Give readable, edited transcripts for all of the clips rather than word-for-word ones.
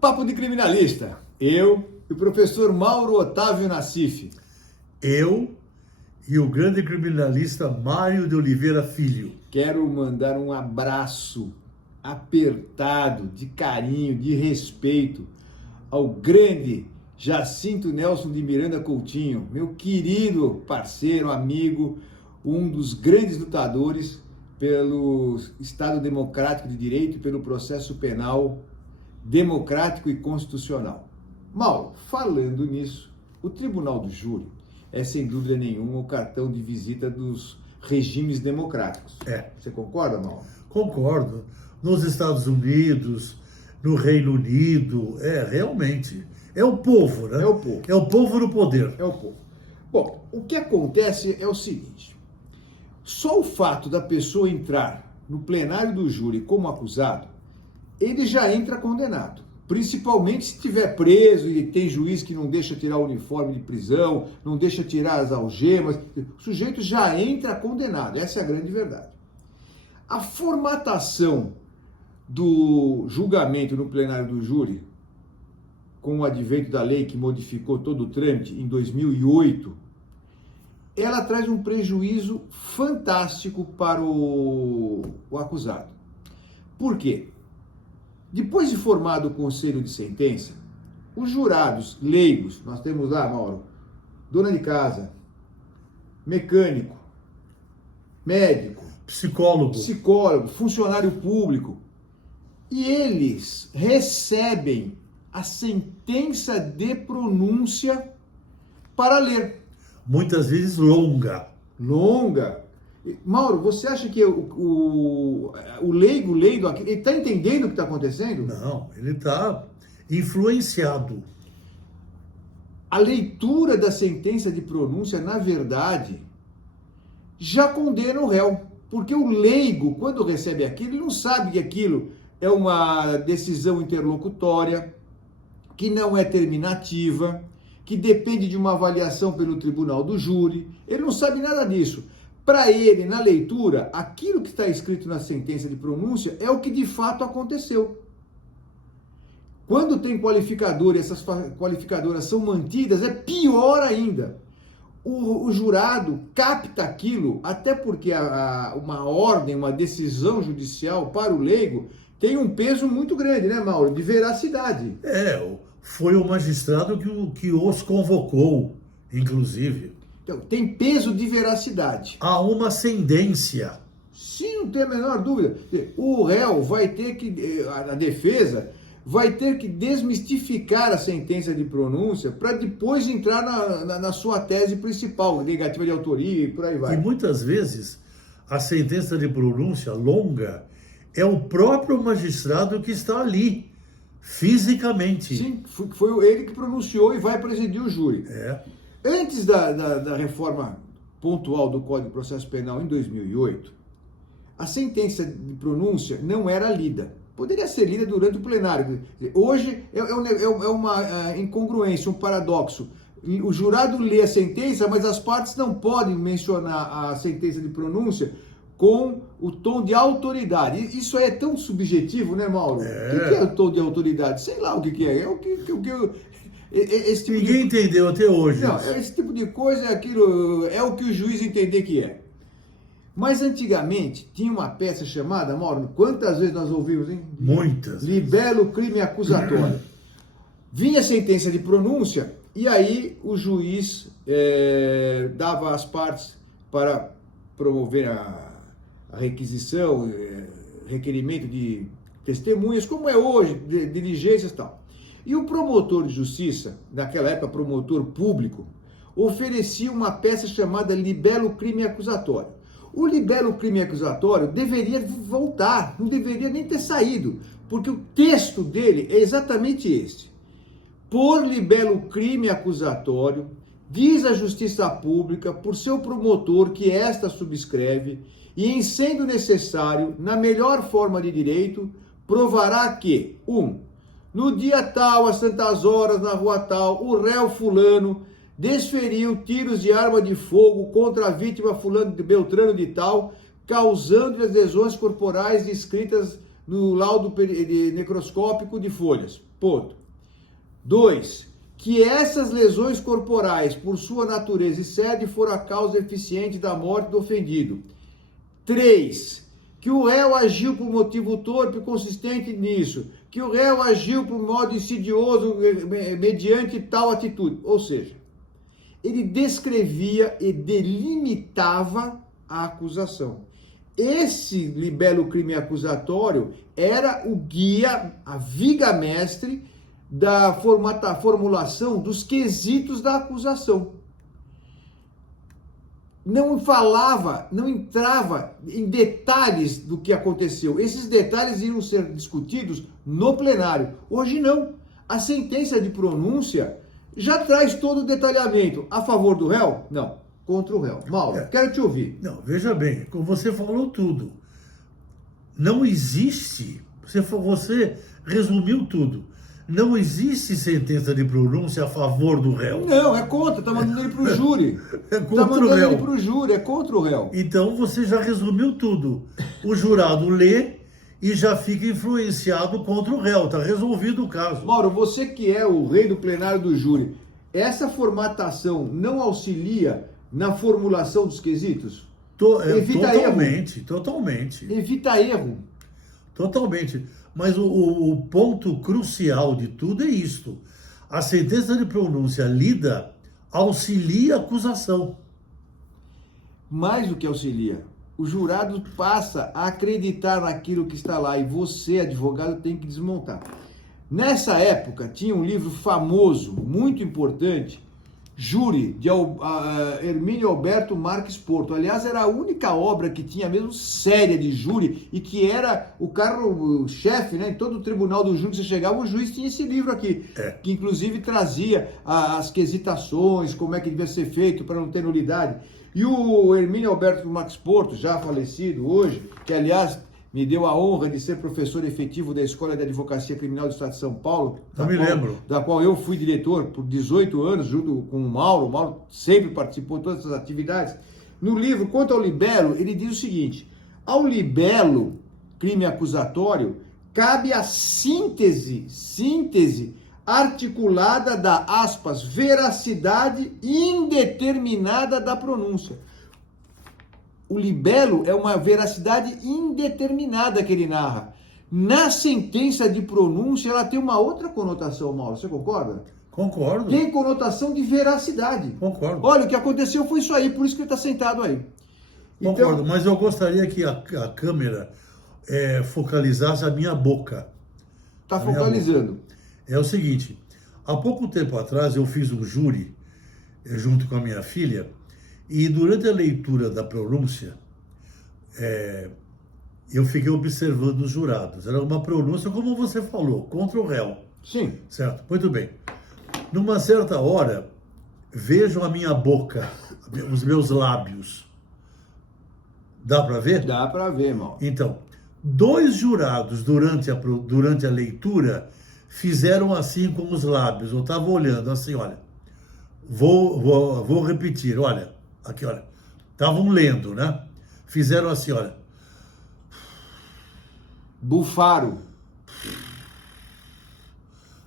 Papo de Criminalista. Eu e o professor Mauro Otávio Nassif. Eu e o grande criminalista Mário de Oliveira Filho. Quero mandar um abraço apertado, de carinho, de respeito ao grande Jacinto Nelson de Miranda Coutinho, meu querido parceiro, amigo, um dos grandes lutadores pelo Estado Democrático de Direito e pelo processo penal democrático e constitucional. Mauro, falando nisso, o Tribunal do Júri é, sem dúvida nenhuma, o cartão de visita dos regimes democráticos. Você concorda, Mauro? Concordo. Nos Estados Unidos, no Reino Unido, realmente. É o povo, né? É o povo. É o povo no poder. É o povo. Bom, o que acontece é o seguinte: só o fato da pessoa entrar no plenário do júri como acusado, ele já entra condenado. Principalmente se estiver preso e tem juiz que não deixa tirar o uniforme de prisão, não deixa tirar as algemas, o sujeito já entra condenado. Essa é a grande verdade. A formatação do julgamento no plenário do júri, com o advento da lei que modificou todo o trâmite em 2008, ela traz um prejuízo fantástico para o acusado. Por quê? Depois de formado o conselho de sentença, os jurados leigos, nós temos lá, Mauro, dona de casa, mecânico, médico, psicólogo, funcionário público, e eles recebem a sentença de pronúncia para ler. Muitas vezes longa. Mauro, você acha que o leigo, ele está entendendo o que está acontecendo? Não, ele está influenciado. A leitura da sentença de pronúncia, na verdade, já condena o réu. Porque o leigo, quando recebe aquilo, ele não sabe que aquilo é uma decisão interlocutória, que não é terminativa, que depende de uma avaliação pelo tribunal do júri. Ele não sabe nada disso. Para ele, na leitura, aquilo que está escrito na sentença de pronúncia é o que de fato aconteceu. Quando tem qualificador e essas qualificadoras são mantidas, é pior ainda. O jurado capta aquilo, até porque uma ordem, uma decisão judicial para o leigo tem um peso muito grande, né, Mauro? De veracidade. Foi o magistrado que os convocou, inclusive. Então, tem peso de veracidade. Há uma ascendência. Sim, não tem a menor dúvida. O réu vai ter que, a defesa vai ter que desmistificar a sentença de pronúncia para depois entrar na sua tese principal, negativa de autoria e por aí vai. E muitas vezes a sentença de pronúncia longa é o próprio magistrado que está ali, fisicamente. Sim, foi ele que pronunciou e vai presidir o júri. Antes da reforma pontual do Código de Processo Penal em 2008, a sentença de pronúncia não era lida. Poderia ser lida durante o plenário. Hoje é uma incongruência, um paradoxo. O jurado lê a sentença, mas as partes não podem mencionar a sentença de pronúncia com o tom de autoridade. Isso é tão subjetivo, né, Mauro? O que é o tom de autoridade? Sei lá o que é. Ninguém entendeu até hoje. Não, esse tipo de coisa é o que o juiz entender que é. Mas antigamente tinha uma peça chamada, Mauro, quantas vezes nós ouvimos, hein? Muitas. Libelo crime acusatório. Vinha a sentença de pronúncia e aí o juiz dava às partes para promover a requisição, requerimento de testemunhas, como é hoje, diligências e tal. E o promotor de justiça, naquela época promotor público, oferecia uma peça chamada libelo crime acusatório. O libelo crime acusatório deveria voltar, não deveria nem ter saído, porque o texto dele é exatamente este. Por libelo crime acusatório, diz a Justiça Pública, por seu promotor, que esta subscreve, e em sendo necessário, na melhor forma de direito, provará que, 1. No dia tal, às tantas horas, na rua tal, o réu fulano desferiu tiros de arma de fogo contra a vítima fulano de Beltrano de tal, causando as lesões corporais descritas no laudo necroscópico de folhas. Ponto. 2. Que essas lesões corporais, por sua natureza e sede, foram a causa eficiente da morte do ofendido. 3. Que o réu agiu por motivo torpe consistente nisso. Que o réu agiu por modo insidioso mediante tal atitude. Ou seja, ele descrevia e delimitava a acusação. Esse libelo crime acusatório era o guia, a viga mestre da formulação dos quesitos da acusação. Não falava, não entrava em detalhes do que aconteceu. Esses detalhes iam ser discutidos no plenário. Hoje não. A sentença de pronúncia já traz todo o detalhamento. A favor do réu? Não. Contra o réu. Mauro, quero te ouvir. Não, veja bem, como você falou tudo. Não existe, você resumiu tudo. Não existe sentença de pronúncia a favor do réu. Não, é contra, tá mandando ele pro júri. É contra o réu. Ele pro júri, é contra o réu. Então você já resumiu tudo. O jurado lê e já fica influenciado contra o réu. Está resolvido o caso. Mauro, você que é o rei do plenário do júri, essa formatação não auxilia na formulação dos quesitos? Evita totalmente, erro. totalmente. Evita erro. Totalmente. Mas o ponto crucial de tudo é isto. A sentença de pronúncia lida auxilia a acusação. Mais do que auxilia. O jurado passa a acreditar naquilo que está lá e você, advogado, tem que desmontar. Nessa época, tinha um livro famoso, muito importante, Júri, de Hermínio Alberto Marques Porto. Aliás, era a única obra que tinha mesmo séria de júri e que era o carro-chefe, né? Em todo o tribunal do júri que você chegava, o juiz tinha esse livro aqui, que inclusive trazia as quesitações, como é que devia ser feito para não ter nulidade. E o Hermínio Alberto Marques Porto, já falecido hoje, que aliás me deu a honra de ser professor efetivo da Escola de Advocacia Criminal do Estado de São Paulo. Da qual eu fui diretor por 18 anos, junto com o Mauro. O Mauro sempre participou de todas essas atividades. No livro, quanto ao libelo, ele diz o seguinte: ao libelo, crime acusatório, cabe a síntese articulada da, aspas, veracidade indeterminada da pronúncia. O libelo é uma veracidade indeterminada que ele narra. Na sentença de pronúncia, ela tem uma outra conotação, Mauro. Você concorda? Concordo. Tem conotação de veracidade. Concordo. Olha, o que aconteceu foi isso aí, por isso que ele está sentado aí. Concordo, Então, mas eu gostaria que a câmera focalizasse a minha boca. está focalizando. É o seguinte, há pouco tempo atrás eu fiz um júri junto com a minha filha e durante a leitura da pronúncia eu fiquei observando os jurados. Era uma pronúncia, como você falou, contra o réu. Sim. Certo? Muito bem. Numa certa hora, vejo a minha boca, os meus lábios. Dá para ver? Dá para ver, Mauro. Então, 2 jurados durante a leitura fizeram assim com os lábios. Eu estava olhando assim, olha. Vou repetir, olha. Aqui, olha. Estavam lendo, né? Fizeram assim, olha. Bufaram.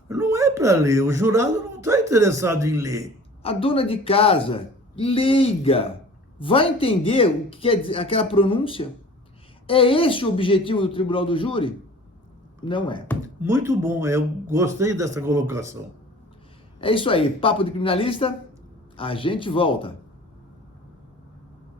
Não é para ler. O jurado não está interessado em ler. A dona de casa, leiga, vai entender o que quer dizer aquela pronúncia? É esse o objetivo do tribunal do júri? Não é. Muito bom, eu gostei dessa colocação. É isso aí. Papo de Criminalista, a gente volta.